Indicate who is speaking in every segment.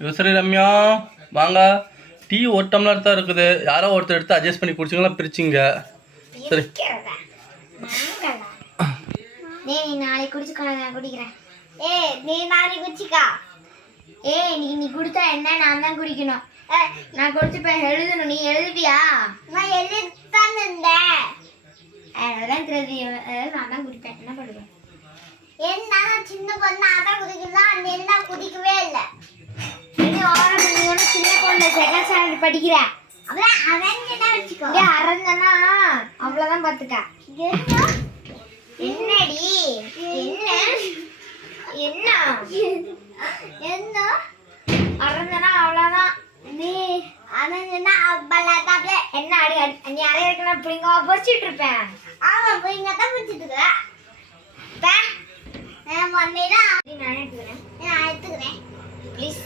Speaker 1: யுவசரி ரம்யா வாங்க. டீ ஒரு டம்ளர் தான் இருக்குது. யாரோ ஒருத்தர் எடுத்து அட்ஜஸ்ட் பண்ணி குடிச்சிங்களா பிரிச்சிங்க. சரி.
Speaker 2: நீ நாளைக்கு குடிச்சுக்கோ நான் குடிக்கிறேன். ஏ நீ நாளைக்கு குடிச்சிக்கா. ஏய் நீ நீ குடிச்சா என்ன? நான் தான் குடிக்கணும். நான் குடிச்சுப்பேன். எழுதணும். நீ எழுதுவியா? நான் எழுதித்தான் இருந்தேன் அதெல்லாம் தெரியாது. நான் தான் குடிப்பேன். என்ன பண்ணுவேன்? என்ன சின்ன பொண்ணு அதான் குடிக்கலாம் அந்த என்ன குடிக்கவே இல்லை. ஓரம் சின்ன குழந்தை செகண்ட் ஸ்டாண்டர்ட் படிக்கிற அவ்வளோ அரஞ்சனா வச்சுக்கோ அரஞ்சனா அவ்வளோதான் பார்த்துக்க என்னடி என்ன என்ன என்ன அரஞ்சனா அவ்வளோதான் நீ அரஞ்சனா அவ்வளோதான் என்ன அடி அடி- நீ அரைய வைக்கணும் பிடிங்க பொறிச்சிட்டு இருப்பேன் ஆமா பிடிங்க தான் பிடிச்சிட்டு இருக்க நான் பண்ணிடலாம் நான் எடுத்துக்கிறேன் நான் எடுத்துக்கிறேன் ப்ளீஸ்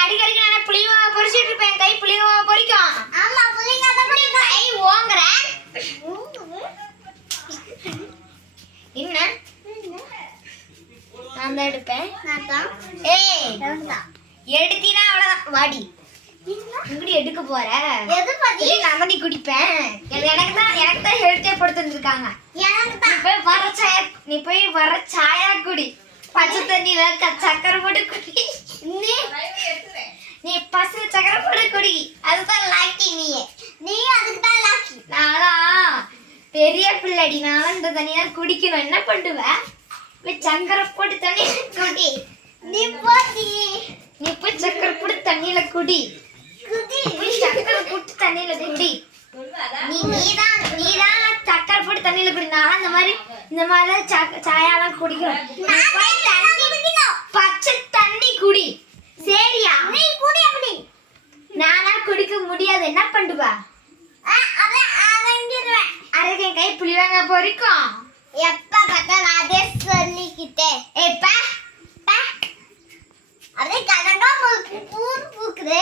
Speaker 2: அடிக்கடிக்கு நான் புளிவா பொரிச்சிட்டு இருப்பேன். கை புளிவா பொரிக்கும். ஆமா புளிங்க தான் பொரிக்கும். கை ஓங்கறேன் என்ன நான் தான் எடுப்பேன். நான் தான் ஏய் எடுத்தீனா அவ்வளவுதான். வாடி. இங்கடி எடுக்க போற? எது பத்தி நான் தான் நீ குடிப்பேன் எனக்கு தான் எனக்கு தான் ஹெல்த்தே படுத்து வந்திருக்காங்க எனக்கு தான். போய் வர சாயா நீ போய் வர சாயா குடி. பச்சை தண்ணியில சக்கரை போட்டு குடி. நீ? நீ பசு சக்கரை போட்டு குடி. அதுதான் லாக்கி நீ நீ அதுக்கு தான் லாக்கி நானா? பெரிய பிள்ளடி. நானும் இந்த தண்ணி தான் குடிக்கணும். என்ன பண்ணுவ? போய் சக்கரை போட்டு தண்ணி குடி. நீ போடி. நீ போய் சக்கரை போட்டு தண்ணியில குடி. குடி. போய் சக்கரை போட்டு தண்ணியில குடி. நீ நீதான் நீதான் சக்கரை போட்டு தண்ணியில குடி. நான் அந்த மாதிரி இந்த மாதிரி சாயாலாம் தண்ணி பச்சை தண்ணி குடி. சரியா? நீ குடி அப்படி. நானா குடிக்க முடியாது. என்ன பண்ணுவ? அரைக்கன் கை புளிவாங்க பொறிக்கும். எப்ப பார்த்தாலும் சொல்லிக்கிட்டே ஏய் பா பா. அதே கலங்கா பூர் பூக்குது.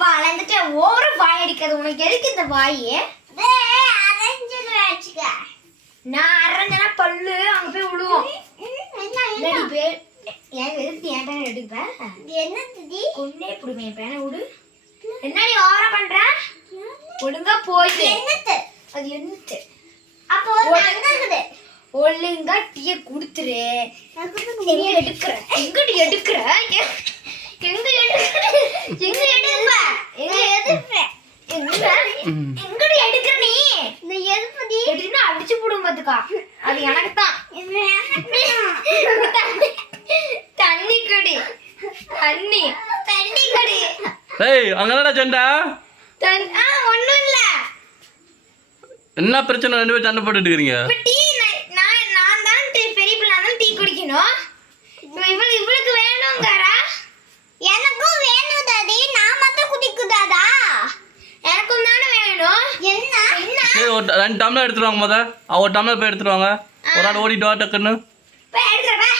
Speaker 2: வளர்ந்துட்டு ஒரு வாய் அடிக்காது. உனக்கு எதுக்கு இந்த வாய்? நான் அரைஞ்சனா பல்லு அங்க போய் விழுவோம் என்னடி பே- என் எதுக்கு என் பேனை எடுப்பேன் என்ன திதி கொன்னே பிடிப்பேன் என் பேனை விடு என்னடி ஓவரா பண்ற? ஒழுங்கா போய் என்னத்து அது என்னத்து அப்போ ஒழுங்கா ஒழுங்கா டீய குடுத்துரு. எங்க எடுக்கிற? எங்கடி எடுக்கிற? எங்க எங்க எடுப்ப? எங்க எடுப்ப எங்க? எங்கடி எடுக்கிற நீ? இந்த எதுப்படி எடுனா அடிச்சு போடும் பாத்துக்கா. அது எனக்கு தான் தண்ணி குடி. தண்ணி. தண்ணி குடி.
Speaker 1: ஏய் அங்கே என்னடா சண்டை
Speaker 2: ஒண்ணும் இல்ல.
Speaker 1: என்ன பிரச்சனை? ரெண்டு பேரும் சண்டை போட்டுட்டு இருக்கிறீங்க
Speaker 2: இப்ப டீ நான் நான் நான் தான் டீ பெரிய பிள்ளை தான் டீ குடிக்கணும் இப்ப இவளு இவளுக்கு வேணுங்காரா எனக்கும் வேணும் தாடி நான் மட்டும் குடிக்குதாடா எனக்கும் தானே வேணும் என்ன
Speaker 1: ஏய் ஒரு ரெண்டு டம்ளர் எடுத்துட்டு வாங்க முத. அவ ஒரு டம்ளர் போய் எடுத்துட்டு வாங்க. ஒரு ஆள் ஓடிட்டு வா டக்குன்னு.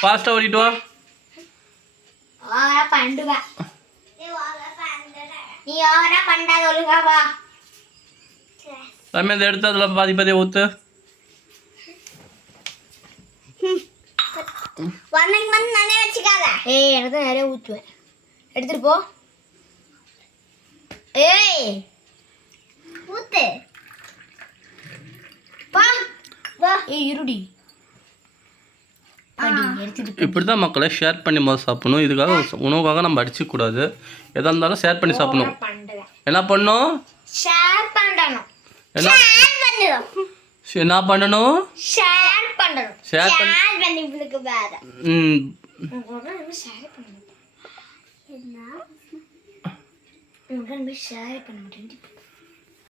Speaker 1: ஃபாஸ்ட்டாக ஓடிட்டு வா.
Speaker 2: ஆரா பண்டுவா நீ ஆரா பண்டாத ஒழுங்கா வா.
Speaker 1: ரம்யா இதை எடுத்து அதில் பாதி பாதியை ஊற்று
Speaker 2: வண்ணங்க வந்து நானே வச்சுக்காத. ஏய் எனக்கு தான் நிறைய ஊற்றுவேன் எடுத்துட்டு போ. ஏய். வா ஏய் இருடி. படி எடுத்துட்டு
Speaker 1: இப்படி தான் மக்களை ஷேர் பண்ணி முதல்ல சாப்பிடணும். இதுக்காக உணவுக்காக நம்ம அடிச்சுக்கூடாது. எதாக இருந்தாலும் ஷேர் பண்ணி சாப்பிடணும். என்ன பண்ணணும்?
Speaker 2: ஷேர் பண்ணணும்.
Speaker 1: என்ன?
Speaker 2: ஷேர் பண்ணணும்.
Speaker 1: என்ன பண்ணணும்?
Speaker 2: ஷேர் பண்ணணும்.
Speaker 1: ஷேர் பண்ணி
Speaker 2: ஷேர் பண்ணி இவளுக்கு வேற.
Speaker 1: ம்.
Speaker 2: ஷேர் பண்ணணும் என்ன? உங்க ஷேர் பண்ண மாட்டேன்